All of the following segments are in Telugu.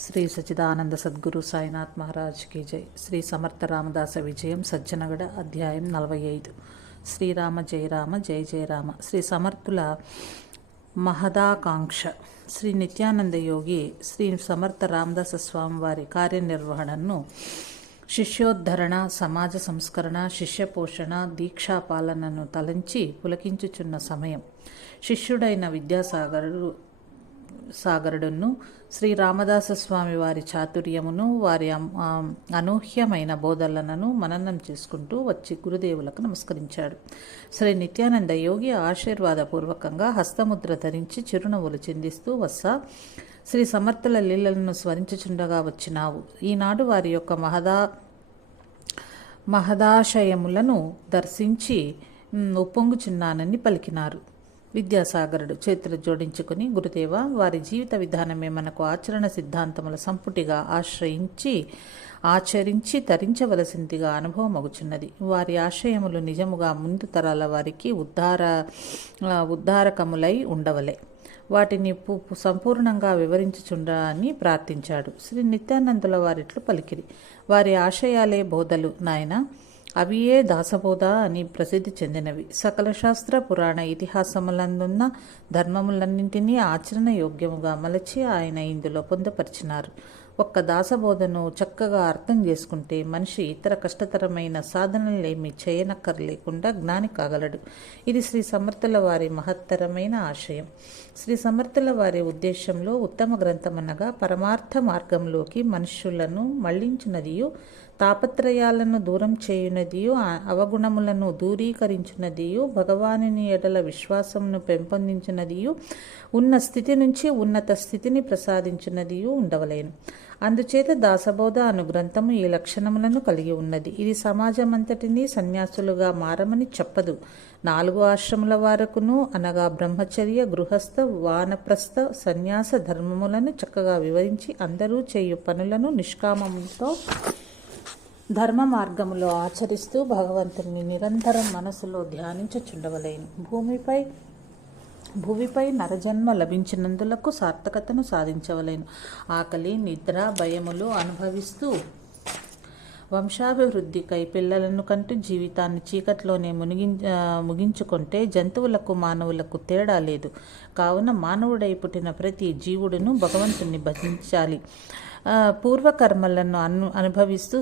శ్రీ సచిదానంద సద్గురు సాయినాథ్ మహారాజ్ కీ జై. శ్రీ సమర్థ రామదాస విజయం సజ్జనగడ అధ్యాయం 45. శ్రీరామ జయ రామ జయ జయ రామ. శ్రీ సమర్థుల మహదాకాంక్ష. శ్రీ నిత్యానంద యోగి శ్రీ సమర్థ రామదాస స్వామి వారి కార్యనిర్వహణను, శిష్యోద్ధరణ, సమాజ సంస్కరణ, శిష్య పోషణ, దీక్షా పాలనను తలంచి పులకించుచున్న సమయం. శిష్యుడైన విద్యాసాగరుడును శ్రీ రామదాస స్వామి వారి చాతుర్యమును, వారి అనూహ్యమైన బోధనలను మననం చేసుకుంటూ వచ్చి గురుదేవులకు నమస్కరించాడు. శ్రీ నిత్యానంద యోగి ఆశీర్వాదపూర్వకంగా హస్తముద్ర ధరించి చిరునవ్వులు చిందిస్తూ వస్సా, శ్రీ సమర్థుల లీలలను స్మరించుచుండగా వచ్చినావు. ఈనాడు వారి యొక్క మహదాశయములను దర్శించి ఉప్పొంగుచున్నానని పలికినారు. విద్యాసాగరుడు చేతులు జోడించుకుని, గురుదేవ, వారి జీవిత విధానమే మనకు ఆచరణ సిద్ధాంతముల సంపుటిగా ఆచరించి తరించవలసిందిగా అనుభవం అగుచున్నది. వారి ఆశయములు నిజముగా ముందు తరాల వారికి ఉద్ధారకములై ఉండవలే. వాటిని సంపూర్ణంగా వివరించుచుండని ప్రార్థించాడు. శ్రీ నిత్యానందుల వారిట్లు పలికిరి, వారి ఆశయాలే బోధలు నాయన, అవియే దాసబోధ అని ప్రసిద్ధి చెందినవి. సకల శాస్త్ర పురాణ ఇతిహాసములందున్న ధర్మములన్నింటినీ ఆచరణ యోగ్యముగా మలచి ఆయన ఇందులో పొందపరిచినారు. ఒక్క దాసబోధను చక్కగా అర్థం చేసుకుంటే మనిషి ఇతర కష్టతరమైన సాధనలేమీ చేయనక్కర్లేకుండా జ్ఞాని కాగలడు. ఇది శ్రీ సమర్థుల వారి మహత్తరమైన ఆశయం. శ్రీ సమర్థుల వారి ఉద్దేశంలో ఉత్తమ గ్రంథమనగా పరమార్థ మార్గంలోకి మనుష్యులను మళ్లించునదియు, తాపత్రయాలను దూరం చేయునదియు, అవగుణములను దూరీకరించునదియు, భగవానుని ఎడల విశ్వాసమును పెంపొందించినదియు, ఉన్న స్థితి నుంచి ఉన్నత స్థితిని ప్రసాదించినదియు ఉండవలేను. అందుచేత దాసబోధ అను గ్రంథము ఈ లక్షణములను కలిగి ఉన్నది. ఇది సమాజమంతటినీ సన్యాసులుగా మారమని చెప్పదు. 4 ఆశ్రముల వారకును అనగా బ్రహ్మచర్య, గృహస్థ, వానప్రస్థ, సన్యాస ధర్మములను చక్కగా వివరించి అందరూ చేయు పనులను నిష్కామముతో ధర్మ మార్గములో ఆచరిస్తూ భగవంతుని నిరంతరం మనసులో ధ్యానించుచుండవలేను. భూమిపై నరజన్మ లభించినందులకు సార్థకతను సాధించవలేను. ఆకలి, నిద్ర, భయములు అనుభవిస్తూ వంశాభివృద్ధికై పిల్లలను కంటూ జీవితాన్ని చీకట్లోనే ముగించుకుంటే జంతువులకు మానవులకు తేడా లేదు. కావున మానవుడై పుట్టిన ప్రతి జీవుడును భగవంతుని భజించాలి. పూర్వకర్మలను అనుభవిస్తూ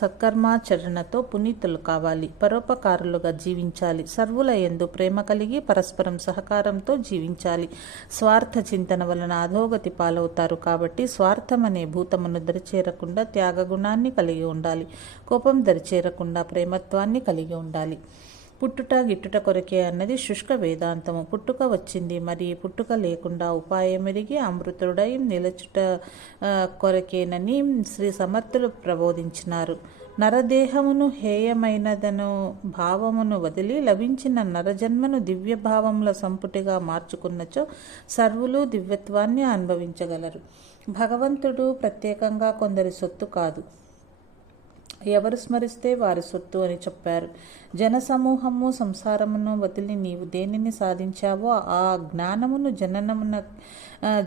సత్కర్మాచరణతో పునీతులు కావాలి. పరోపకారులుగా జీవించాలి. సర్వుల యందు ప్రేమ కలిగి పరస్పరం సహకారంతో జీవించాలి. స్వార్థ చింతన వలన అధోగతి పాలవుతారు. కాబట్టి స్వార్థం అనే భూతమును దరిచేరకుండా త్యాగగుణాన్ని కలిగి ఉండాలి. కోపం దరిచేరకుండా ప్రేమత్వాన్ని కలిగి ఉండాలి. పుట్టుట గిట్టుట కొరకే అన్నది శుష్క వేదాంతము. పుట్టుక వచ్చింది, మరి పుట్టుక లేకుండా ఉపాయమెరిగి అమృతుడై నిలచుట కొరకేనని శ్రీ సమర్థులు ప్రబోధించినారు. నరదేహమును హేయమైనదను భావమును వదిలి లభించిన నరజన్మను దివ్య భావముల సంపుటిగా మార్చుకున్నచో సర్వులు దివ్యత్వాన్ని అనుభవించగలరు. భగవంతుడు ప్రత్యేకంగా కొందరి సొత్తు కాదు. ఎవరు స్మరిస్తే వారి సొత్తు అని చెప్పారు. జనసమూహము, సంసారమును వదిలి నీవు దేనిని సాధించావో ఆ జ్ఞానమును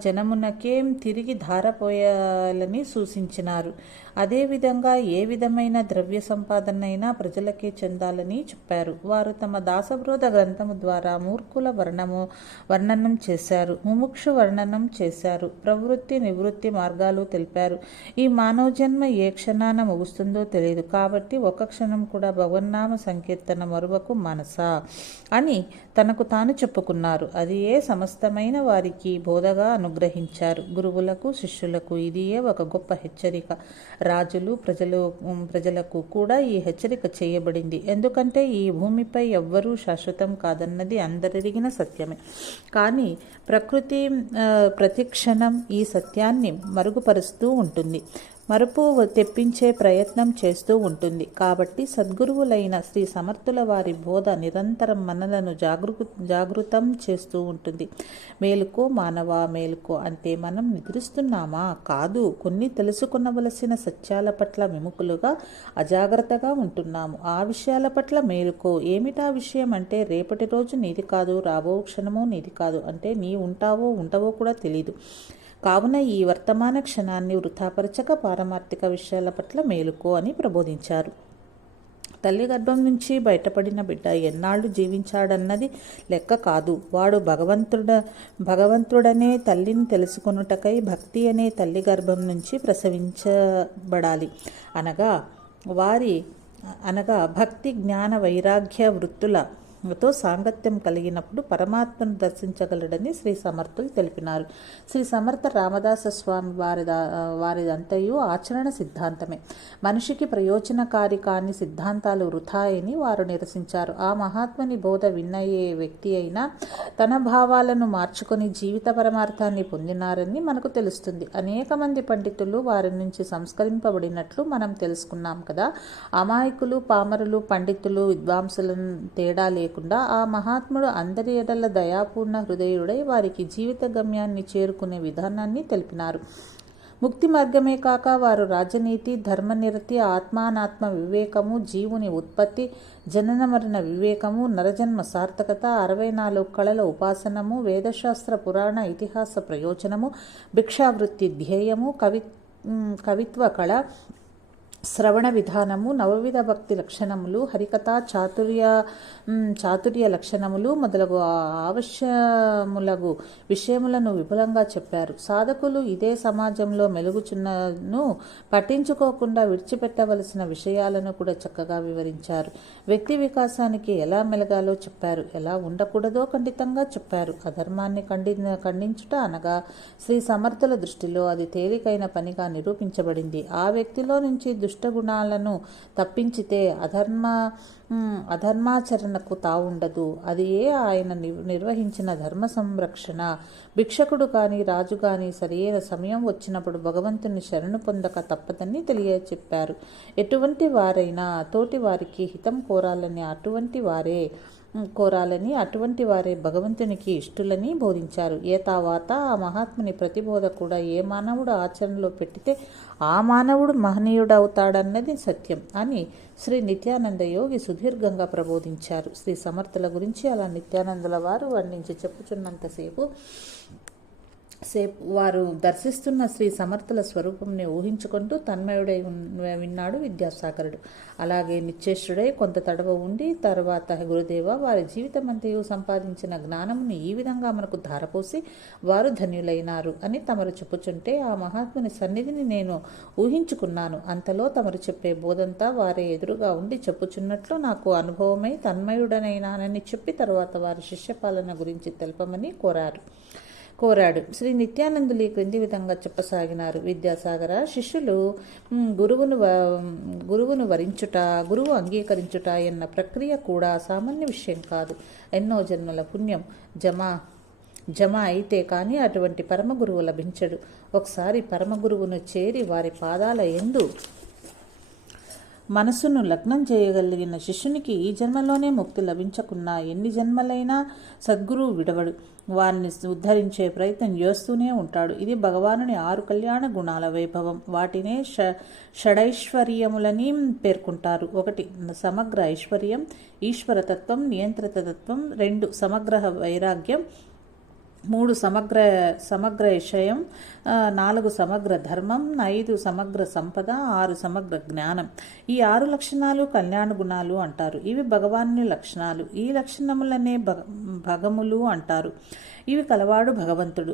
జనమునకే తిరిగి ధారపోయాలని సూచించినారు. అదేవిధంగా ఏ విధమైన ద్రవ్య సంపాదనైనా ప్రజలకే చెందాలని చెప్పారు. వారు తమ దాసబోధ గ్రంథము ద్వారా మూర్ఖుల వర్ణనం చేశారు, ముముక్షు వర్ణనం చేశారు, ప్రవృత్తి నివృత్తి మార్గాలు తెలిపారు. ఈ మానవ జన్మ ఏ క్షణాన ముగుస్తుందో తెలియదు. కాబట్టి ఒక క్షణం కూడా భగవన్నామ సంకీర్తన మరువకు మనసా అని తనకు తాను చెప్పుకున్నారు. అది ఏ సమస్తమైన వారికి బోధగా అనుగ్రహించారు. గురువులకు, శిష్యులకు ఇది ఒక గొప్ప హెచ్చరిక. రాజులు, ప్రజలకు కూడా ఈ హెచ్చరిక చేయబడింది. ఎందుకంటే ఈ భూమిపై ఎవ్వరూ శాశ్వతం కాదన్నది అందరెరిగిన సత్యమే. కానీ ప్రకృతి ప్రతిక్షణం ఈ సత్యాన్ని మరుగుపరుస్తూ ఉంటుంది, మరుపు తెప్పించే ప్రయత్నం చేస్తూ ఉంటుంది. కాబట్టి సద్గురువులైన శ్రీ సమర్థుల వారి బోధ నిరంతరం మనలను జాగృతం చేస్తూ ఉంటుంది. మేలుకో మానవా, మేలుకో అంటే మనం నిద్రిస్తున్నామా? కాదు. కొన్ని తెలుసుకునవలసిన సత్యాల పట్ల విముఖులుగా అజాగ్రత్తగా ఉంటున్నాము. ఆ విషయాల పట్ల మేలుకో. ఏమిటా విషయం అంటే రేపటి రోజు నీది కాదు, రాబో క్షణమో నీది కాదు. అంటే నీ ఉంటావో ఉండవో కూడా తెలీదు. కావున ఈ వర్తమాన క్షణాన్ని వృథాపరచక పారమార్థిక విషయాల పట్ల మేలుకో అని ప్రబోధించారు. తల్లి గర్భం నుంచి బయటపడిన బిడ్డ ఎన్నాళ్ళు జీవించాడన్నది లెక్క కాదు. వాడు భగవంతుడనే తల్లిని తెలుసుకొనుటకై భక్తి అనే తల్లి గర్భం నుంచి ప్రసవించబడాలి. అనగా భక్తి జ్ఞాన వైరాగ్య వృత్తులతో సాంగత్యం కలిగినప్పుడు పరమాత్మను దర్శించగలడని శ్రీ సమర్థులు తెలిపినారు. శ్రీ సమర్థ రామదాస స్వామి వారిదంతయు ఆచరణ సిద్ధాంతమే. మనిషికి ప్రయోజనకారి కాని సిద్ధాంతాలు వృథాయని వారు నిరసించారు. ఆ మహాత్ముని బోధ విన్నయే వ్యక్తి అయినా తన భావాలను మార్చుకొని జీవిత పరమార్థాన్ని పొందినారని మనకు తెలుస్తుంది. అనేక మంది పండితులు వారి నుంచి సంస్కరింపబడినట్లు మనం తెలుసుకున్నాం కదా. అమాయకులు, పామరులు, పండితులు, విద్వాంసులను తేడా లేకుండా ఆ మహాత్ముడు అందరి ఎడల దయాపూర్ణ హృదయుడై వారికి జీవిత గమ్యాన్ని చేరుకునే విధానాన్ని తెలిపినారు. ముక్తి మార్గమే కాక వారు రాజనీతి, ధర్మనిరతి, ఆత్మానాత్మ వివేకము, జీవుని ఉత్పత్తి, జనన మరణ వివేకము, నరజన్మ సార్థకత, 64 కళల ఉపాసనము, వేదశాస్త్ర పురాణ ఇతిహాస ప్రయోజనము, భిక్షావృత్తి ధ్యేయము, కవిత్వ కళ, శ్రవణ విధానము, నవవిధ భక్తి లక్షణములు, హరికథ, చాతుర్య లక్షణములు మొదలగు అవశ్యములగు విషయములను విపులంగా చెప్పారు. సాధకులు ఇదే సమాజంలో మెలుగుచున్నను పట్టించుకోకుండా విడిచిపెట్టవలసిన విషయాలను కూడా చక్కగా వివరించారు. వ్యక్తి వికాసానికి ఎలా మెలగాలో చెప్పారు. ఎలా ఉండకూడదో ఖండితంగా చెప్పారు. అధర్మాన్ని ఖండించుట అనగా శ్రీ సమర్థుల దృష్టిలో అది తేలికైన పనిగా నిరూపించబడింది. ఆ వ్యక్తిలో నుంచి దుష్టగుణాలను తప్పించితే అధర్మాచరణకు తావుండదు. అది ఆయన నిర్వహించిన ధర్మ సంరక్షణ. భిక్షకుడు కానీ రాజు కానీ సరైన సమయం వచ్చినప్పుడు భగవంతుని శరణు పొందక తప్పదని తెలియచెప్పారు. ఎటువంటి వారైనా తోటి వారికి హితం కోరాలని అటువంటి వారే భగవంతునికి ఇష్టులని బోధించారు. ఏతావాత ఆ మహాత్ముని ప్రతిబోధ కూడా ఏ మానవుడు ఆచరణలో పెట్టితే ఆ మానవుడు మహనీయుడవుతాడన్నది సత్యం అని శ్రీ నిత్యానంద యోగి సుదీర్ఘంగా ప్రబోధించారు. శ్రీ సమర్థుల గురించి అలా నిత్యానందుల వారు వర్ణించి చెప్పుచున్నంతసేపు వారు దర్శిస్తున్న శ్రీ సమర్థుల స్వరూపంని ఊహించుకుంటూ తన్మయుడై విన్నాడు విద్యాసాగరుడు. అలాగే నిశ్చేష్టుడై కొంత తడవ ఉండి తర్వాత గురుదేవ వారి జీవితమంతయు సంపాదించిన జ్ఞానముని ఈ విధంగా మనకు ధారపోసి వారు ధన్యులైనారు అని తమరు చెప్పుచుంటే ఆ మహాత్ముని సన్నిధిని నేను ఊహించుకున్నాను. అంతలో తమరు చెప్పే బోధంతా వారే ఎదురుగా ఉండి చెప్పుచున్నట్లు నాకు అనుభవమై తన్మయుడనైనానని చెప్పి తర్వాత వారి శిష్యపాలన గురించి తెలపమని కోరాడు. శ్రీ నిత్యానందులు ఈ క్రింది విధంగా చెప్పసాగినారు. విద్యాసాగర, శిష్యులు గురువును వరించుట, గురువు అంగీకరించుట ఎన్న ప్రక్రియ కూడా సామాన్య విషయం కాదు. ఎన్నో జన్మల పుణ్యం జమ అయితే కానీ అటువంటి పరమగురువు లభించడు. ఒకసారి పరమగురువును చేరి వారి పాదాల యందు మనసును లగ్నం చేయగలిగిన శిష్యునికి ఈ జన్మలోనే ముక్తి లభించకున్నా ఎన్ని జన్మలైనా సద్గురువు విడవడు. వారిని ఉద్ధరించే ప్రయత్నం చేస్తూనే ఉంటాడు. ఇది భగవానుని 6 కళ్యాణ గుణాల వైభవం. వాటినే షడైశ్వర్యములని పేర్కొంటారు. 1 సమగ్ర ఐశ్వర్యం, ఈశ్వరతత్వం, నియంత్రితత్వం. 2 సమగ్ర వైరాగ్యం, 3 సమగ్ర విషయం, 4 సమగ్ర ధర్మం, 5 సమగ్ర సంపద, 6 సమగ్ర జ్ఞానం. ఈ 6 లక్షణాలు కళ్యాణ గుణాలు అంటారు. ఇవి భగవానుని లక్షణాలు. ఈ లక్షణములనే భగములు అంటారు. ఇవి కలవాడు భగవంతుడు.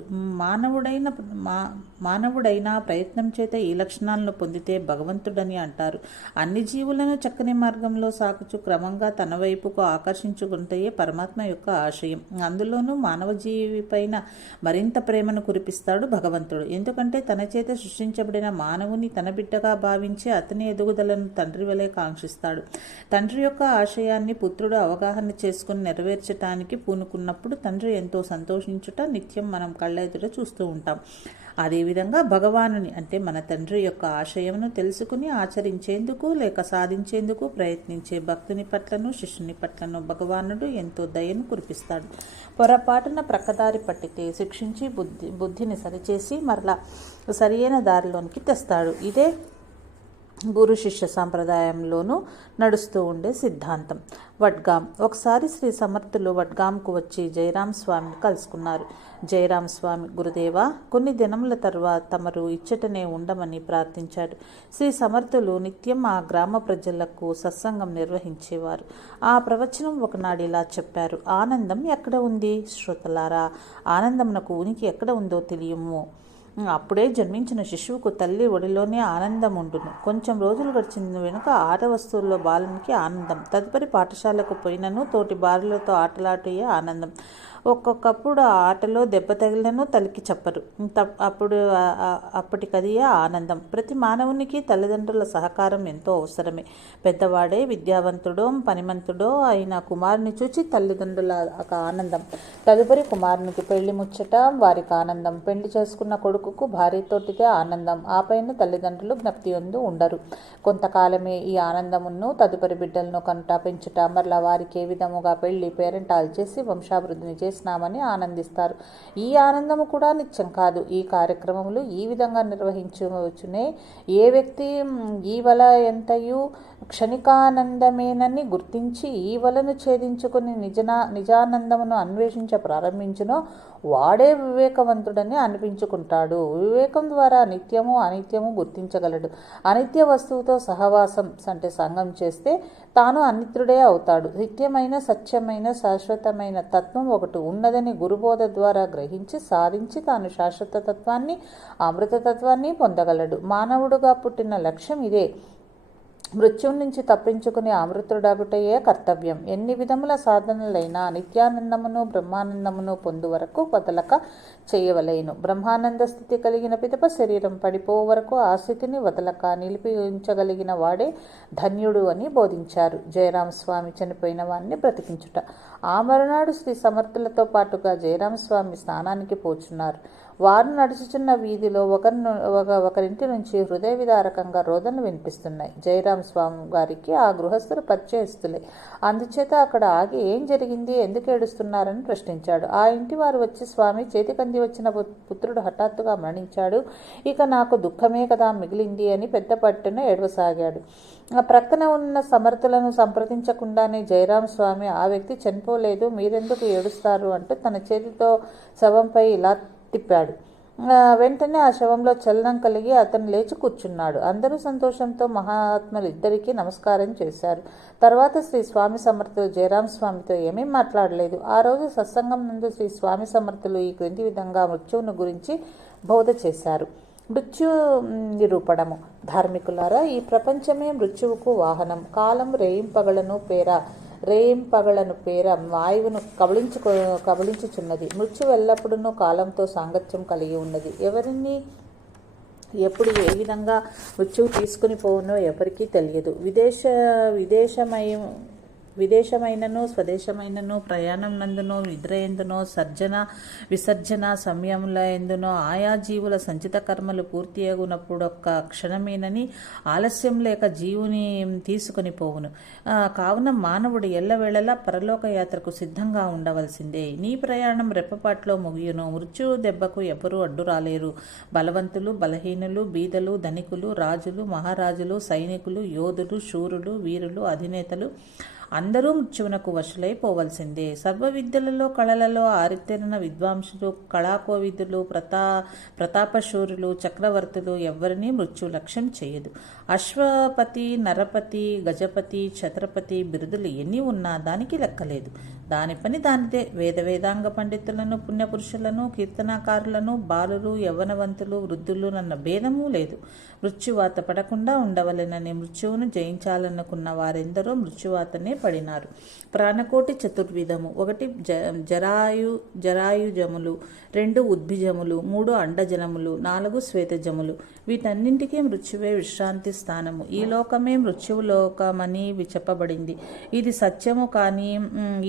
మానవుడైనా ప్రయత్నం చేత ఈ లక్షణాలను పొందితే భగవంతుడని అంటారు. అన్ని జీవులను చక్కని మార్గంలో సాగుచు క్రమంగా తన వైపుకు ఆకర్షించుకుంటే పరమాత్మ యొక్క ఆశయం. అందులోనూ మానవ జీవిపైన మరింత ప్రేమను కురిపిస్తాడు భగవంతుడు. ఎందుకంటే తన చేత సృష్టించబడిన మానవుని తన బిడ్డగా భావించి అతని ఎదుగుదలను తండ్రి వలె కాంక్షిస్తాడు. తండ్రి యొక్క ఆశయాన్ని పుత్రుడు అవగాహన చేసుకుని నెరవేర్చడానికి పూనుకున్నప్పుడు తండ్రి ఎంతో సంతోషించుట నిత్యం మనం కళ్ళెదుట చూస్తూ ఉంటాం. అదేవిధంగా భగవానుని అంటే మన తండ్రి యొక్క ఆశయమును తెలుసుకుని ఆచరించేందుకు లేక సాధించేందుకు ప్రయత్నించే భక్తుని పట్లను శిష్యుని పట్లను భగవానుడు ఎంతో దయను కురిపిస్తాడు. పొరపాటున ప్రక్కదారి పట్టితే శిక్షించి బుద్ధిని సరిచేసి మరలా సరియైన దారిలోనికి తెస్తాడు. ఇదే గురు శిష్య సాంప్రదాయంలోనూ నడుస్తూ ఉండే సిద్ధాంతం. వడ్గాం. ఒకసారి శ్రీ సమర్థులు వడ్గాంకు వచ్చి జయరాం స్వామిని కలుసుకున్నారు. జయరాం స్వామి, గురుదేవా, కొన్ని దినముల తర్వాత తమరు ఇచ్చటనే ఉండమని ప్రార్థించాడు. శ్రీ సమర్థులు నిత్యం ఆ గ్రామ ప్రజలకు సత్సంగం నిర్వహించేవారు. ఆ ప్రవచనం ఒకనాడు ఇలా చెప్పారు: ఆనందం ఎక్కడ ఉంది శ్రోతలారా? ఆనందమునకు ఉనికి ఎక్కడ ఉందో తెలియము. అప్పుడే జన్మించిన శిశువుకు తల్లి ఒడిలోనే ఆనందం ఉండును. కొంచెం రోజులు గడిచిన వెనుక ఆట వస్తువుల్లో బాలునికి ఆనందం. తదుపరి పాఠశాలకు పోయినను తోటి బాలులతో ఆటలాటయే ఆనందం. ఒక్కొక్కప్పుడు ఆ ఆటలో దెబ్బ తగిలినను తల్లికి చెప్పరు. అప్పటికదియే ఆనందం. ప్రతి మానవునికి తల్లిదండ్రుల సహకారం ఎంతో అవసరమే. పెద్దవాడే విద్యావంతుడో పనిమంతుడో అయిన కుమారుని చూచి తల్లిదండ్రుల ఆనందం. తదుపరి కుమారునికి పెళ్లి ముచ్చట, వారికి ఆనందం. పెళ్లి చేసుకున్న కొడుకుకు భార్యతోటిదే ఆనందం. ఆ పైన తల్లిదండ్రులు జ్ఞప్తి ఉండరు. కొంతకాలమే ఈ ఆనందమును తదుపరి బిడ్డలను కనుట, పెంచుట, మరలా వారికి ఏ విధముగా పెళ్లి పేరెంటాలు చేసి వంశాభివృద్ధిని చేసినామని ఆనందిస్తారు. ఈ ఆనందము కూడా నిత్యం కాదు. ఈ కార్యక్రమములు ఈ విధంగా నిర్వహించవచ్చునే ఏ వ్యక్తి ఈ వల ఎంతయు క్షణికానందమేనని గుర్తించి ఈ వలను ఛేదించుకుని నిజానందమును అన్వేషించ ప్రారంభించునో వాడే వివేకవంతుడని అనిపించుకుంటాడు. వివేకం ద్వారా నిత్యము అనిత్యము గుర్తించగలడు. అనిత్య వస్తువుతో సహవాసం అంటే సంగం చేస్తే తాను అనిత్యుడే అవుతాడు. నిత్యమైన, సత్యమైన, శాశ్వతమైన తత్వం ఒకటి ఉన్నదని గురుబోధ ద్వారా గ్రహించి సాధించి తాను శాశ్వత తత్వాన్ని, అమృతతత్వాన్ని పొందగలడు. మానవుడుగా పుట్టిన లక్ష్యం ఇదే. మృత్యువు నుంచి తప్పించుకుని అమృతుడగుటయే కర్తవ్యం. ఎన్ని విధముల సాధనలైనా నిత్యానందమును బ్రహ్మానందమును పొందు వరకు వదలక చేయవలేను. బ్రహ్మానంద స్థితి కలిగిన పిదప శరీరం పడిపో వరకు ఆ స్థితిని వదలక నిలిపి ఉంచగలిగిన వాడే ధన్యుడు అని బోధించారు. జయరాం స్వామి చనిపోయిన వారిని బ్రతికించుట. ఆ మరునాడు శ్రీ సమర్థులతో పాటుగా జయరాం స్వామి స్నానానికి పోచున్నారు. వారు నడుచుచున్న వీధిలో ఒకరింటి నుంచి హృదయ విదారకంగా రోదనలు వినిపిస్తున్నాయి. జయరాం స్వామి గారికి ఆ గృహస్థులు పరిచయస్తులే. అందుచేత అక్కడ ఆగి ఏం జరిగింది, ఎందుకు ఏడుస్తున్నారని ప్రశ్నించాడు. ఆ ఇంటి వారు వచ్చి, స్వామి, చేతికంది వచ్చిన పుత్రుడు హఠాత్తుగా మరణించాడు, ఇక నాకు దుఃఖమే కదా మిగిలింది అని పెద్ద పట్టున ఏడవసాగాడు. ఆ ప్రక్కన ఉన్న సమర్థులను సంప్రదించకుండానే జయరాం స్వామి, ఆ వ్యక్తి చనిపోలేదు, మీరెందుకు ఏడుస్తారు అంటూ తన చేతితో శవంపై ఇలా తిప్పాడు. వెంటనే ఆ శవంలో చలనం కలిగి అతను లేచి కూర్చున్నాడు. అందరూ సంతోషంతో మహాత్ములు ఇద్దరికీ నమస్కారం చేశారు. తర్వాత శ్రీ స్వామి సమర్థులు జయరాం స్వామితో ఏమీ మాట్లాడలేదు. ఆ రోజు సత్సంగం నందు శ్రీ స్వామి సమర్థులు ఈ క్రింది విధంగా మృత్యువును గురించి బోధ చేశారు. మృత్యు నిరూపణము. ధార్మికులారా, ఈ ప్రపంచమే మృత్యువుకు వాహనం. కాలం రేయింపగలను పేర వాయువును కబళించుచున్నది. మృత్యు ఎల్లప్పుడూ కాలంతో సాంగత్యం కలిగి ఉన్నది. ఎవరిని ఎప్పుడు ఏ విధంగా మృత్యువు తీసుకుని పోవునో ఎవరికీ తెలియదు. విదేశమైనను స్వదేశమైనను ప్రయాణం నందునో నిద్ర ఎందునో విసర్జన సమయముల ఎందునో ఆయా జీవుల సంచిత కర్మలు పూర్తి అగునప్పుడొక్క క్షణమేనని ఆలస్యం లేక జీవుని తీసుకుని పోవును. కావున మానవుడు ఎల్లవేళలా పరలోక యాత్రకు సిద్ధంగా ఉండవలసిందే. నీ ప్రయాణం రెప్పపాట్లో ముగియును. మృత్యు దెబ్బకు ఎవరూ అడ్డు రాలేరు. బలవంతులు, బలహీనులు, బీదలు, ధనికులు, రాజులు, మహారాజులు, సైనికులు, యోధులు, శూరులు, వీరులు, అధినేతలు అందరూ మృత్యువునకు వశులైపోవలసిందే. సర్వ విద్యలలో, కళలలో ఆరితేరిన విద్వాంసులు, కళాకోవిదులు, ప్రతాపశూరులు, చక్రవర్తులు ఎవ్వరినీ మృత్యు లక్ష్యం చేయదు. అశ్వపతి, నరపతి, గజపతి, ఛత్రపతి బిరుదులు ఎన్ని ఉన్నా దానికి లెక్కలేదు. దాని పని దానిదే. వేదాంగ పండితులను, పుణ్యపురుషులను, కీర్తనాకారులను, బాలురు, యవ్వనవంతులు, వృద్ధులు నన్న భేదమూ లేదు. మృత్యువాత పడకుండా ఉండవలెనని మృత్యువును జయించాలనుకున్న వారెందరో మృత్యువాతనే పడినారు. ప్రాణకోటి చతుర్విధము. 1 జరాయుజములు, 2 ఉద్భిజములు, 3 అండజనములు, 4 శ్వేతజములు. వీటన్నింటికీ మృత్యువే విశ్రాంతి స్థానము. ఈ లోకమే మృత్యువు లోకమని చెప్పబడింది. ఇది సత్యము. కానీ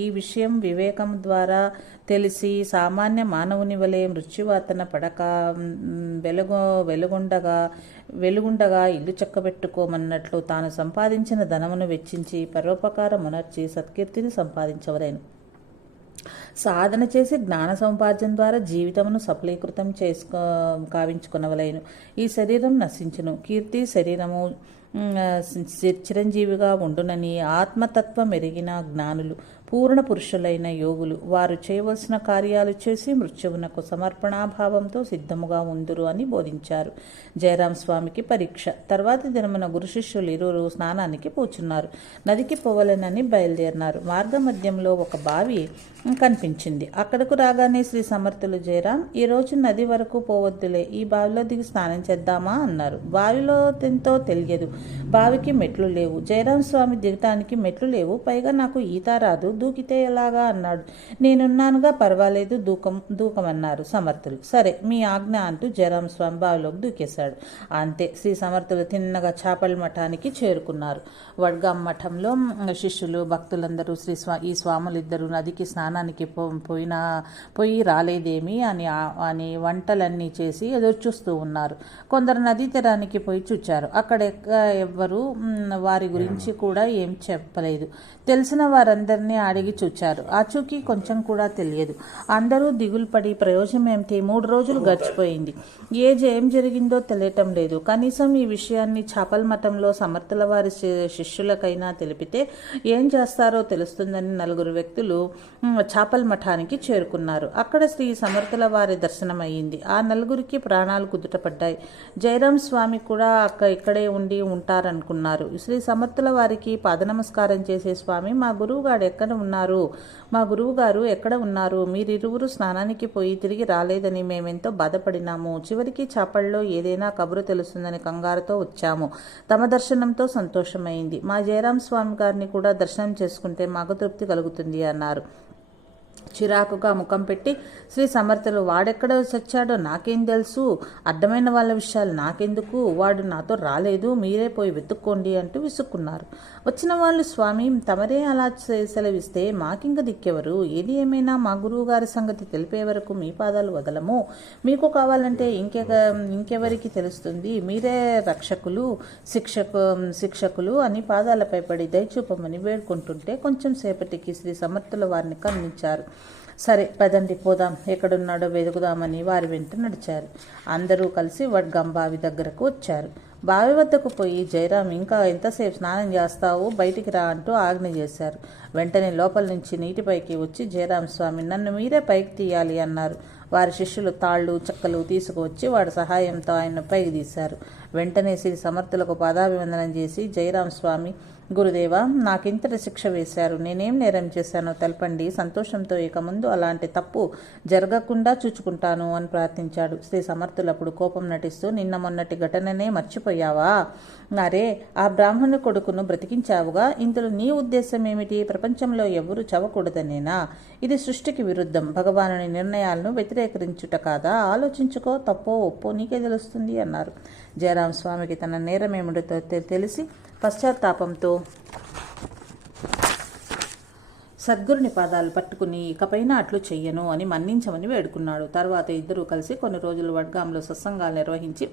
ఈ విషయం వివేకం ద్వారా తెలిసి సామాన్య మానవుని వలె మృత్యువాతన పడక వెలుగుండగా ఇల్లు చక్కబెట్టుకోమన్నట్లు తాను సంపాదించిన ధనమును వెచ్చించి పరోపకారమునర్చి సత్కీర్తిని సంపాదించవలేను. సాధన చేసి జ్ఞాన సముపార్జన ద్వారా జీవితమును సఫలీకృతం కావించుకునవలేను. ఈ శరీరం నశించును, కీర్తి శరీరము చిరంజీవిగా ఉండునని ఆత్మతత్వం ఎరిగిన జ్ఞానులు, పూర్ణ పురుషులైన యోగులు వారు చేయవలసిన కార్యాలు చేసి మృత్యువునకు సమర్పణాభావంతో సిద్ధముగా ఉందురు అని బోధించారు. జయరాం స్వామికి పరీక్ష. తర్వాతి దినమున గురు శిష్యులు ఇరువురు స్నానానికి పోచున్నారు. నదికి పోవలెనని బయలుదేరినారు. మార్గమధ్యంలో ఒక బావి కనిపించింది. అక్కడకు రాగానే శ్రీ సమర్థులు, జయరాం, ఈ రోజు నది వరకు పోవద్దులే, ఈ బావిలో దిగి స్నానం చేద్దామా అన్నారు. బావిలో ఎంతో తెలియదు, బావికి మెట్లు లేవు. జయరాం స్వామి దిగటానికి మెట్లు లేవు, పైగా నాకు ఈత రాదు, దూకితే ఎలాగా అన్నాడు. నేనున్నానుగా, పర్వాలేదు, దూకమన్నారు సమర్థులు. సరే, మీ ఆజ్ఞ అంటూ జయరాం స్వామి బావిలోకి దూకేశాడు. అంతే, శ్రీ సమర్థులు తిన్నగా చాపల మఠానికి చేరుకున్నారు. వడ్గాం మఠంలో శిష్యులు భక్తులందరూ ఈ స్వాములిద్దరూ నదికి స్నానానికి పోయి రాలేదేమి అని వంటలన్నీ చేసి ఎదురుచూస్తూ ఉన్నారు. కొందరు నదీ తీరానికి పోయి చూచారు. అక్కడ ఎవ్వరూ వారి గురించి కూడా ఏం చెప్పలేదు. తెలిసిన వారందరినీ అడిగి చూచారు. ఆచూకీ కొంచెం కూడా తెలియదు. అందరూ దిగులు పడి ప్రయోజనం ఏమిటి, 3 రోజులు గడిచిపోయింది, ఏం జరిగిందో తెలియటం లేదు. కనీసం ఈ విషయాన్ని చాపల మఠంలో సమర్థుల వారి శిష్యులకైనా తెలిపితే ఏం చేస్తారో తెలుస్తుందని 4 వ్యక్తులు చాపల మఠానికి చేరుకున్నారు. అక్కడ శ్రీ సమర్థుల వారి దర్శనమయ్యింది. ఆ 4కి ప్రాణాలు కుదుటపడ్డాయి. జయరాం స్వామి కూడా ఇక్కడే ఉండి ఉంటారనుకున్నారు. శ్రీ సమర్థుల వారికి పాదనమస్కారం చేసే, స్వామి, మా గురువుగారు ఎక్కడ ఉన్నారు? మీరిరువురు స్నానానికి పోయి తిరిగి రాలేదని మేమెంతో బాధపడినాము. చివరికి చాపల్లో ఏదైనా కబురు తెలుస్తుందని కంగారుతో వచ్చాము. తమ దర్శనంతో సంతోషమైంది. మా జయరాం స్వామి గారిని కూడా దర్శనం చేసుకుంటే మాకు తృప్తి కలుగుతుంది అన్నారు. చిరాకుగా ముఖం పెట్టి శ్రీ సమర్థులు, వాడెక్కడ చచ్చాడో నాకేం తెలుసు, అడ్డమైన వాళ్ళ విషయాలు నాకెందుకు, వాడు నాతో రాలేదు, మీరే పోయి వెతుక్కోండి అంటూ విసుక్కున్నారు. వచ్చిన వాళ్ళు, స్వామి, తమరే అలా సెలవిస్తే మాకింక దిక్కెవరు? ఏది ఏమైనా మా గురువు గారి సంగతి తెలిపే వరకు మీ పాదాలు వదలము. మీకు కావాలంటే ఇంకెవరికి తెలుస్తుంది? మీరే రక్షకులు, శిక్షకులు అని పాదాలపై పడి దయచూపమని వేడుకుంటుంటే కొంచెం సేపటికి శ్రీ సమర్థుల వారిని కన్నించారు. సరే, పదండి పోదాం, ఎక్కడున్నాడో వెతుకుదామని వారి వెంట నడిచారు. అందరూ కలిసి వడ్గాం బావి దగ్గరకు వచ్చారు. బావి వద్దకు పోయి, జయరాం, ఇంకా ఎంతసేపు స్నానం చేస్తావు, బయటికి రా అంటూ ఆజ్ఞ చేశారు. వెంటనే లోపల నుంచి నీటిపైకి వచ్చి జయరాం స్వామి, నన్ను మీరే పైకి తీయాలి అన్నారు. వారి శిష్యులు తాళ్ళు చెక్కలు తీసుకువచ్చి వాడి సహాయంతో ఆయన పైకి తీశారు. వెంటనే శ్రీ సమర్థులకు పాదాభివందనం చేసి, జయరాం స్వామి, గురుదేవా, నాకింతటి శిక్ష వేశారు, నేనేం నేరం చేశానో తెలపండి, సంతోషంతో ఇక ముందు అలాంటి తప్పు జరగకుండా చూచుకుంటాను అని ప్రార్థించాడు. శ్రీ సమర్థులప్పుడు కోపం నటిస్తూ, నిన్న మొన్నటి ఘటననే మర్చిపోయావా? అరే, ఆ బ్రాహ్మణు కొడుకును బ్రతికించావుగా, ఇందులో నీ ఉద్దేశం ఏమిటి? ప్రపంచంలో ఎవరూ చవకూడదనేనా? ఇది సృష్టికి విరుద్ధం, భగవానుని నిర్ణయాలను వ్యతిరేకరించుట కాదా? ఆలోచించుకో, తప్పో ఒప్పో నీకే తెలుస్తుంది అన్నారు. జయరాం స్వామికి తన నేరమేమిటో తెలిసి పశ్చాత్తాపంతో సద్గురుని పాదాలు పట్టుకుని ఇకపైన అట్లు చెయ్యను అని మన్నించమని వేడుకున్నాడు. తర్వాత ఇద్దరూ కలిసి కొన్ని రోజులు వడ్గాంలో సత్సంగాలు నిర్వహించి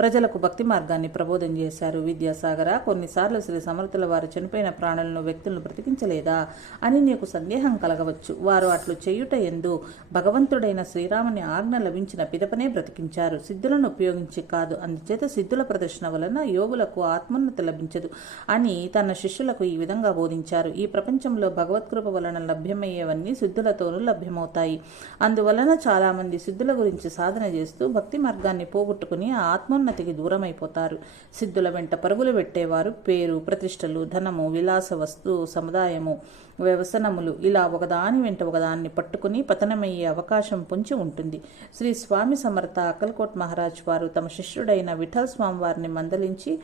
ప్రజలకు భక్తి మార్గాన్ని ప్రబోధం చేశారు. విద్యాసాగర, కొన్నిసార్లు శ్రీ సమర్థుల వారు చనిపోయిన ప్రాణులను, వ్యక్తులను బ్రతికించలేదా అని నీకు సందేహం కలగవచ్చు. వారు అట్లు చేయుట ఎందు భగవంతుడైన శ్రీరాముని ఆజ్ఞ లభించిన పిదపనే బ్రతికించారు, సిద్ధులను ఉపయోగించి కాదు. అందుచేత సిద్ధుల ప్రదర్శన వలన యోగులకు ఆత్మోన్నతి లభించదు అని తన శిష్యులకు ఈ విధంగా బోధించారు. ఈ ప్రపంచంలో భగవత్కృప వలన లభ్యమయ్యేవన్నీ సిద్ధులతోనూ లభ్యమవుతాయి. అందువలన చాలామంది సిద్ధుల గురించి సాధన చేస్తూ భక్తి మార్గాన్ని పోగొట్టుకుని ఆ ఆత్మోన్నతికి దూరమైపోతారు. సిద్ధుల వెంట పరుగులు పెట్టేవారు పేరు, ప్రతిష్టలు, ధనము, విలాస వస్తు సముదాయము, వ్యవసనములు ఇలా ఒకదాని వెంట ఒకదాన్ని పట్టుకుని పతనమయ్యే అవకాశం పొంచి ఉంటుంది. శ్రీ స్వామి సమర్థ అక్కల్కోట్ మహారాజ్ వారు తమ శిష్యుడైన విఠల్ స్వామి వారిని మందలించి,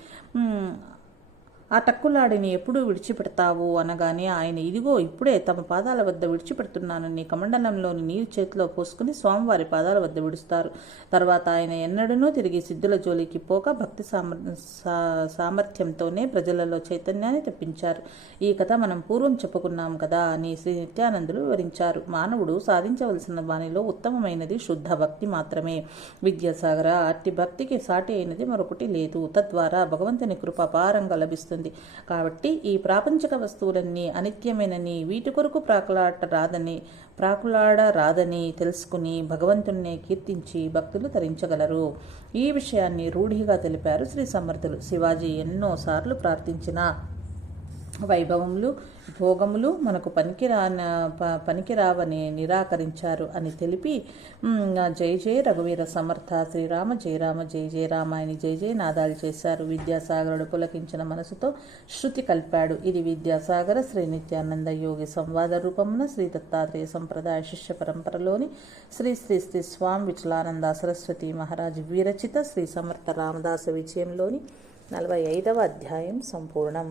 ఆ టక్కులాడిని ఎప్పుడు విడిచిపెడతావు అనగానే ఆయన, ఇదిగో ఇప్పుడే తమ పాదాల వద్ద విడిచిపెడుతున్నానని కమండలంలోని నీరు చేతిలో పోసుకుని స్వామివారి పాదాల వద్ద విడుస్తారు. తర్వాత ఆయన ఎన్నడూనూ తిరిగి సిద్ధుల జోలికి పోక భక్తి సామర్థ్యంతోనే ప్రజలలో చైతన్యాన్ని తెప్పించారు. ఈ కథ మనం పూర్వం చెప్పుకున్నాం కదా అని శ్రీ నిత్యానందులు వివరించారు. మానవుడు సాధించవలసిన వానిలో ఉత్తమమైనది శుద్ధ భక్తి మాత్రమే. విద్యాసాగర, అట్టి భక్తికి సాటి అయినది మరొకటి లేదు. తద్వారా భగవంతుని కృప అపారంగా లభిస్తుంది. ఉంది. కాబట్టి ఈ ప్రాపంచిక వస్తువులన్నీ అనిత్యమైనని, వీటి కొరకు ప్రాకులాడరాదని తెలుసుకుని భగవంతుణ్ణి కీర్తించి భక్తులు తరించగలరు. ఈ విషయాన్ని రూఢిగా తెలిపారు శ్రీ సమర్థులు. శివాజీ ఎన్నోసార్లు ప్రార్థించిన వైభవములు, భోగములు మనకు పనికిరావని నిరాకరించారు అని తెలిపి జై జయ రఘువీర సమర్థ, శ్రీరామ జయ రామ జయ జయ రామ అని జయ జయ నాదాలు చేశారు. విద్యాసాగరుడు పులకించిన మనసుతో శృతి కలిపాడు. ఇది విద్యాసాగర శ్రీ నిత్యానంద యోగి సంవాద రూపమున శ్రీ దత్తాత్రేయ సంప్రదాయ శిష్య పరంపరలోని శ్రీ శ్రీ శ్రీ స్వామి విఠలానంద సరస్వతి మహారాజ్ విరచిత శ్రీ సమర్థ రామదాస విజయంలోని 45వ అధ్యాయం సంపూర్ణం.